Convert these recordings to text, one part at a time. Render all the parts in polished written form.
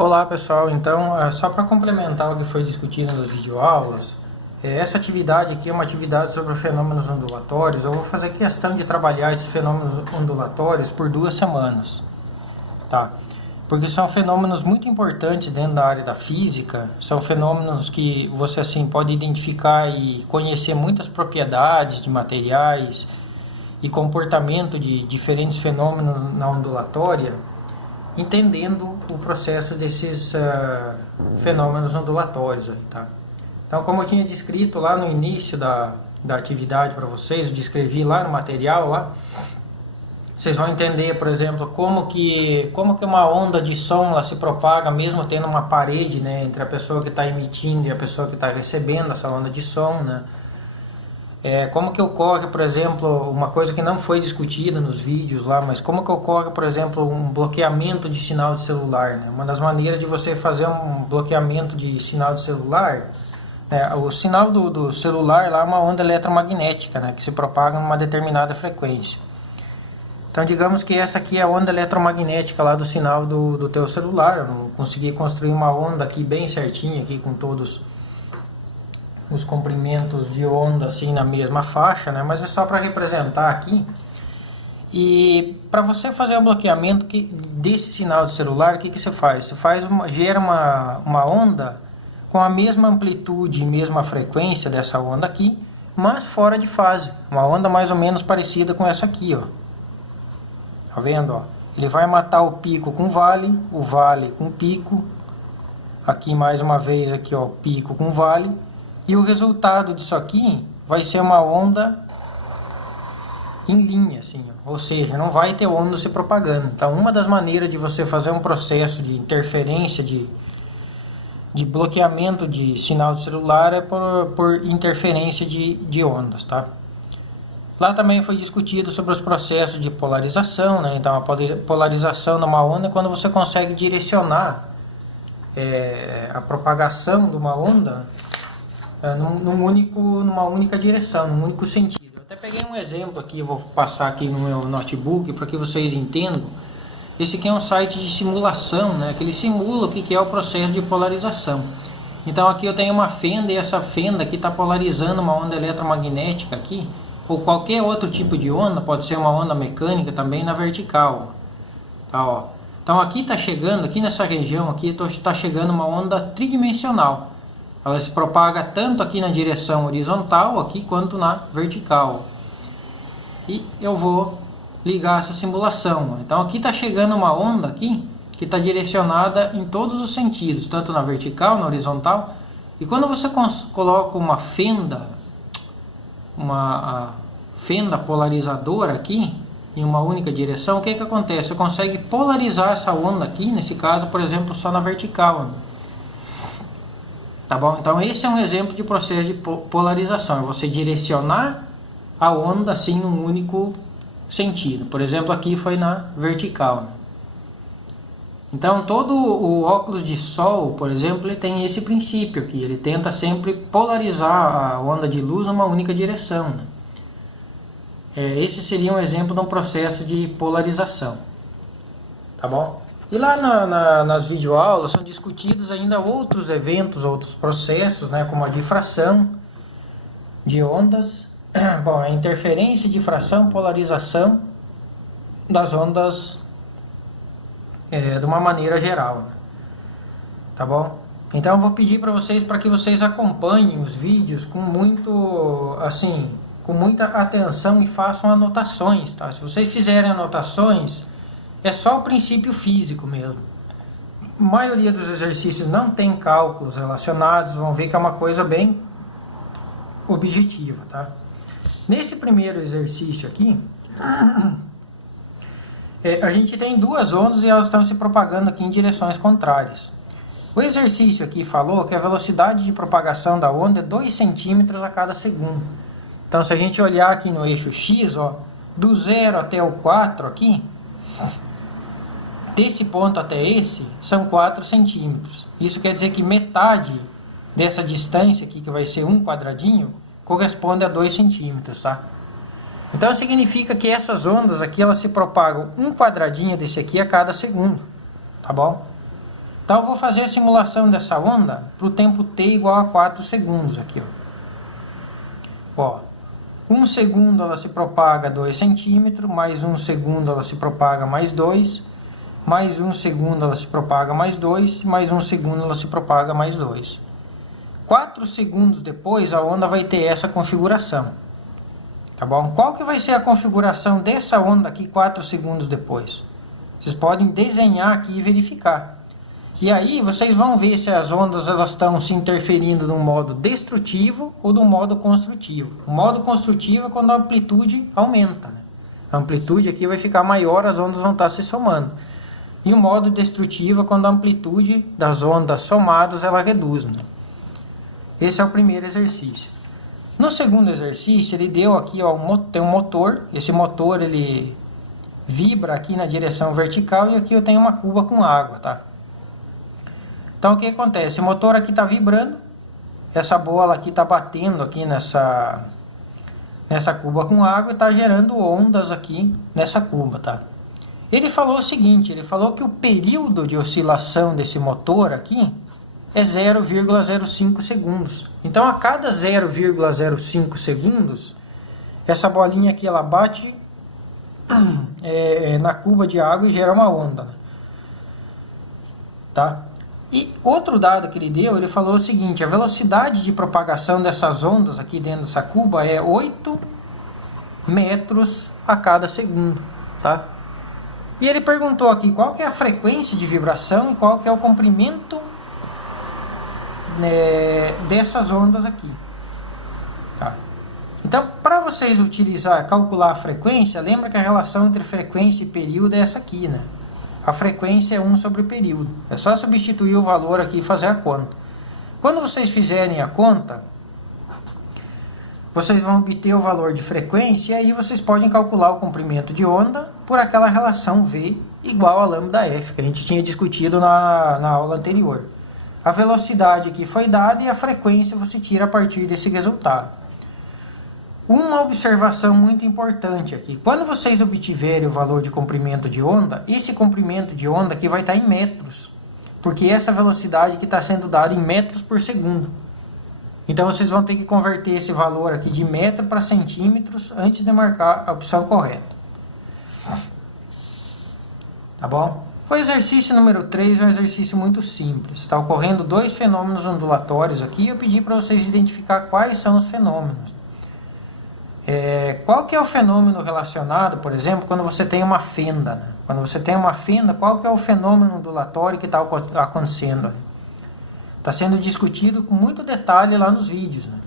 Olá pessoal, então só para complementar o que foi discutido nas videoaulas, essa atividade aqui é uma atividade sobre fenômenos ondulatórios. Eu vou fazer questão de trabalhar esses fenômenos ondulatórios por 2 semanas, tá? Porque são fenômenos muito importantes dentro da área da física, são fenômenos que você assim pode identificar e conhecer muitas propriedades de materiais e comportamento de diferentes fenômenos na ondulatória, entendendo o processo desses fenômenos ondulatórios aí, tá? Então, como eu tinha descrito lá no início da atividade para vocês, eu descrevi lá no material lá, vocês vão entender, por exemplo, como que uma onda de som ela se propaga mesmo tendo uma parede, né, entre a pessoa que está emitindo e a pessoa que está recebendo essa onda de som, né? Como que ocorre, por exemplo, uma coisa que não foi discutida nos vídeos lá, mas como que ocorre, por exemplo, um bloqueamento de sinal de celular, né? Uma das maneiras de você fazer um bloqueamento de sinal de celular, o sinal do celular lá é uma onda eletromagnética, né, que se propaga numa determinada frequência. Então, digamos que essa aqui é a onda eletromagnética lá do sinal do teu celular. Eu não consegui construir uma onda aqui bem certinha, aqui com todos os comprimentos de onda assim na mesma faixa, né? Mas é só para representar aqui. E para você fazer o bloqueamento desse sinal de celular, o que você faz? Você gera uma onda com a mesma amplitude e mesma frequência dessa onda aqui, mas fora de fase. Uma onda mais ou menos parecida com essa aqui, ó. Tá vendo, ó? Ele vai matar o pico com vale, o vale com pico. Aqui mais uma vez aqui, ó, pico com vale. E o resultado disso aqui vai ser uma onda em linha, assim, ou seja, não vai ter onda se propagando. Então, uma das maneiras de você fazer um processo de interferência, de bloqueamento de sinal de celular é por interferência de ondas, tá? Lá também foi discutido sobre os processos de polarização, né? Então, a polarização numa onda é quando você consegue direcionar a propagação de uma onda numa única direção, num único sentido. Eu até peguei um exemplo aqui, eu vou passar aqui no meu notebook para que vocês entendam. Esse aqui é um site de simulação, né, que ele simula o que é o processo de polarização. Então aqui eu tenho uma fenda e essa fenda aqui está polarizando uma onda eletromagnética aqui, ou qualquer outro tipo de onda, pode ser uma onda mecânica também na vertical. Tá, ó. Então aqui está chegando, aqui nessa região aqui está chegando uma onda tridimensional. Ela se propaga tanto aqui na direção horizontal aqui quanto na vertical. E eu vou ligar essa simulação. Então aqui está chegando uma onda aqui que está direcionada em todos os sentidos, tanto na vertical, na horizontal. E quando você coloca uma fenda polarizadora aqui em uma única direção, o que acontece? Você consegue polarizar essa onda aqui, nesse caso, por exemplo, só na vertical, né? Tá bom? Então esse é um exemplo de processo de polarização. É você direcionar a onda assim num único sentido. Por exemplo, aqui foi na vertical, né? Então todo o óculos de sol, por exemplo, ele tem esse princípio aqui. Ele tenta sempre polarizar a onda de luz numa única direção, né? Esse seria um exemplo de um processo de polarização. Tá bom? E lá nas videoaulas são discutidos ainda outros eventos, outros processos, né, como a difração de ondas, bom, a interferência, difração, polarização das ondas de uma maneira geral, né? Tá bom? Então eu vou pedir para que vocês acompanhem os vídeos com muita atenção e façam anotações, tá? Se vocês fizerem anotações, é só o princípio físico mesmo. A maioria dos exercícios não tem cálculos relacionados, vão ver que é uma coisa bem objetiva, tá? Nesse primeiro exercício aqui, a gente tem 2 ondas e elas estão se propagando aqui em direções contrárias. O exercício aqui falou que a velocidade de propagação da onda é 2 centímetros a cada segundo. Então, se a gente olhar aqui no eixo X, ó, do 0 até o 4 aqui, desse ponto até esse, são 4 centímetros. Isso quer dizer que metade dessa distância aqui, que vai ser um quadradinho, corresponde a 2 centímetros, tá? Então significa que essas ondas aqui, elas se propagam um quadradinho desse aqui a cada segundo, tá bom? Então eu vou fazer a simulação dessa onda para o tempo t igual a 4 segundos aqui. Ó. 1 segundo ela se propaga 2 centímetros, mais 1 segundo ela se propaga mais 2, mais 1 segundo ela se propaga mais 2, mais 1 segundo ela se propaga mais 2. 4 segundos depois a onda vai ter essa configuração. Tá bom? Qual que vai ser a configuração dessa onda aqui 4 segundos depois? Vocês podem desenhar aqui e verificar. E aí vocês vão ver se as ondas elas estão se interferindo de um modo destrutivo ou de um modo construtivo. O modo construtivo é quando a amplitude aumenta, né? A amplitude aqui vai ficar maior, as ondas vão estar se somando. E o modo destrutivo é quando a amplitude das ondas somadas ela reduz, né? Esse é o primeiro exercício. No segundo exercício ele deu aqui, ó, tem um motor. Esse motor ele vibra aqui na direção vertical e aqui eu tenho uma cuba com água, tá? Então o que acontece? O motor aqui está vibrando, essa bola aqui está batendo aqui nessa cuba com água e está gerando ondas aqui nessa cuba, tá? Ele falou o seguinte, ele falou que o período de oscilação desse motor aqui é 0,05 segundos. Então a cada 0,05 segundos, essa bolinha aqui ela bate na cuba de água e gera uma onda, tá? E outro dado que ele deu, ele falou o seguinte, a velocidade de propagação dessas ondas aqui dentro dessa cuba é 8 metros a cada segundo, tá? E ele perguntou aqui qual que é a frequência de vibração e qual que é o comprimento dessas ondas aqui, tá? Então, para vocês calcular a frequência, lembra que a relação entre frequência e período é essa aqui, né? A frequência é 1 sobre o período. É só substituir o valor aqui e fazer a conta. Quando vocês fizerem a conta, vocês vão obter o valor de frequência e aí vocês podem calcular o comprimento de onda por aquela relação V igual a lambda F, que a gente tinha discutido na aula anterior. A velocidade aqui foi dada e a frequência você tira a partir desse resultado. Uma observação muito importante aqui. Quando vocês obtiverem o valor de comprimento de onda, esse comprimento de onda aqui vai estar em metros. Porque essa velocidade que está sendo dada em metros por segundo. Então vocês vão ter que converter esse valor aqui de metro para centímetros antes de marcar a opção correta. Tá bom? O exercício número 3 é um exercício muito simples. Está ocorrendo dois fenômenos ondulatórios aqui. Eu pedi para vocês identificar quais são os fenômenos. Qual que é o fenômeno relacionado, por exemplo, quando você tem uma fenda, né? Quando você tem uma fenda, qual que é o fenômeno ondulatório que está acontecendo? Está sendo discutido com muito detalhe lá nos vídeos, né?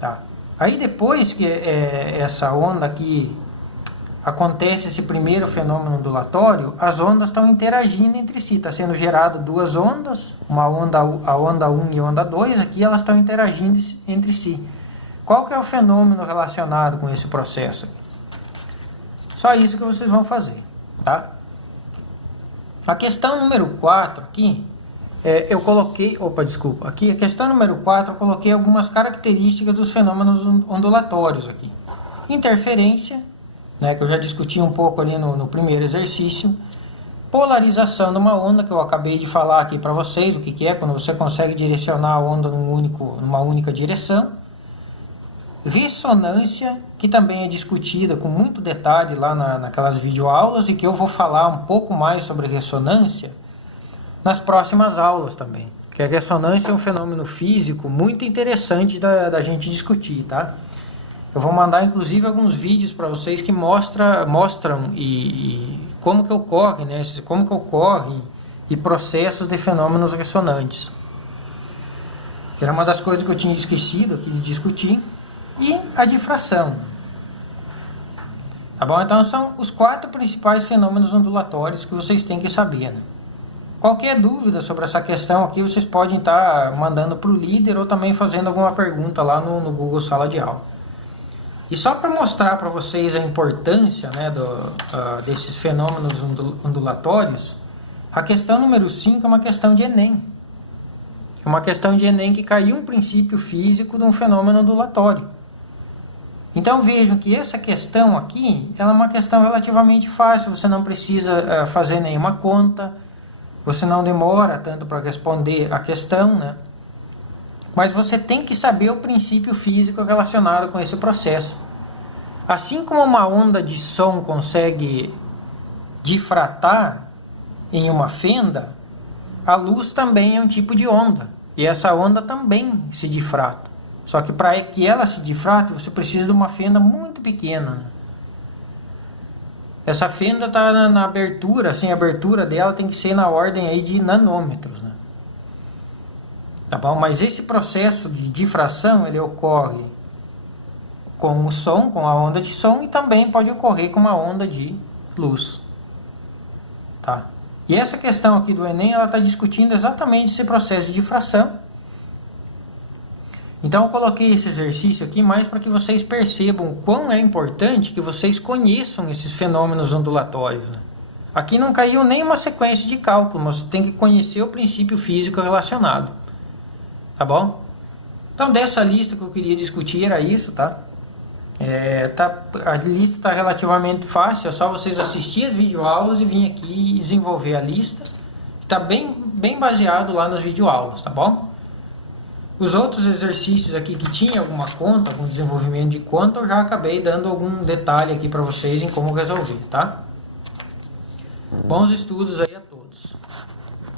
Tá. Aí depois que essa onda aqui acontece esse primeiro fenômeno ondulatório, as ondas estão interagindo entre si. Está sendo gerado duas ondas, a onda 1 e a onda 2, aqui elas estão interagindo entre si. Qual que é o fenômeno relacionado com esse processo? Só isso que vocês vão fazer, tá? A questão número 4 aqui, eu coloquei... aqui a questão número 4 eu coloquei algumas características dos fenômenos ondulatórios aqui. Interferência, né, que eu já discuti um pouco ali no primeiro exercício. Polarização de uma onda, que eu acabei de falar aqui para vocês, o que é quando você consegue direcionar a onda numa única direção. Ressonância, que também é discutida com muito detalhe lá naquelas videoaulas e que eu vou falar um pouco mais sobre ressonância nas próximas aulas também. Que a ressonância é um fenômeno físico muito interessante da gente discutir, tá? Eu vou mandar inclusive alguns vídeos para vocês que mostram como que ocorre, né? Como que ocorrem e processos de fenômenos ressonantes. Que era uma das coisas que eu tinha esquecido aqui de discutir. E a difração. Tá bom? Então são os 4 principais fenômenos ondulatórios que vocês têm que saber, né? Qualquer dúvida sobre essa questão aqui, vocês podem estar mandando para o líder ou também fazendo alguma pergunta lá no Google Sala de Aula. E só para mostrar para vocês a importância, né, desses fenômenos ondulatórios, a questão número 5 é uma questão de Enem. É uma questão de Enem que caiu um princípio físico de um fenômeno ondulatório. Então vejam que essa questão aqui, ela é uma questão relativamente fácil, você não precisa fazer nenhuma conta, você não demora tanto para responder a questão, né? Mas você tem que saber o princípio físico relacionado com esse processo. Assim como uma onda de som consegue difratar em uma fenda, a luz também é um tipo de onda. E essa onda também se difrata. Só que para que ela se difrate, você precisa de uma fenda muito pequena, né? Essa fenda está na abertura, assim, a abertura dela tem que ser na ordem aí de nanômetros, né? Tá bom? Mas esse processo de difração, ele ocorre com o som, com a onda de som, e também pode ocorrer com uma onda de luz. Tá? E essa questão aqui do Enem, ela está discutindo exatamente esse processo de difração. Então eu coloquei esse exercício aqui mais para que vocês percebam o quão é importante que vocês conheçam esses fenômenos ondulatórios, né? Aqui não caiu nenhuma sequência de cálculo, mas você tem que conhecer o princípio físico relacionado. Tá bom? Então dessa lista que eu queria discutir era isso, tá? A lista está relativamente fácil, é só vocês assistir as videoaulas e vir aqui e desenvolver a lista. Está bem baseado lá nas videoaulas, tá bom? Os outros exercícios aqui que tinha alguma conta, algum desenvolvimento de conta, eu já acabei dando algum detalhe aqui para vocês em como resolver, tá? Bons estudos aí.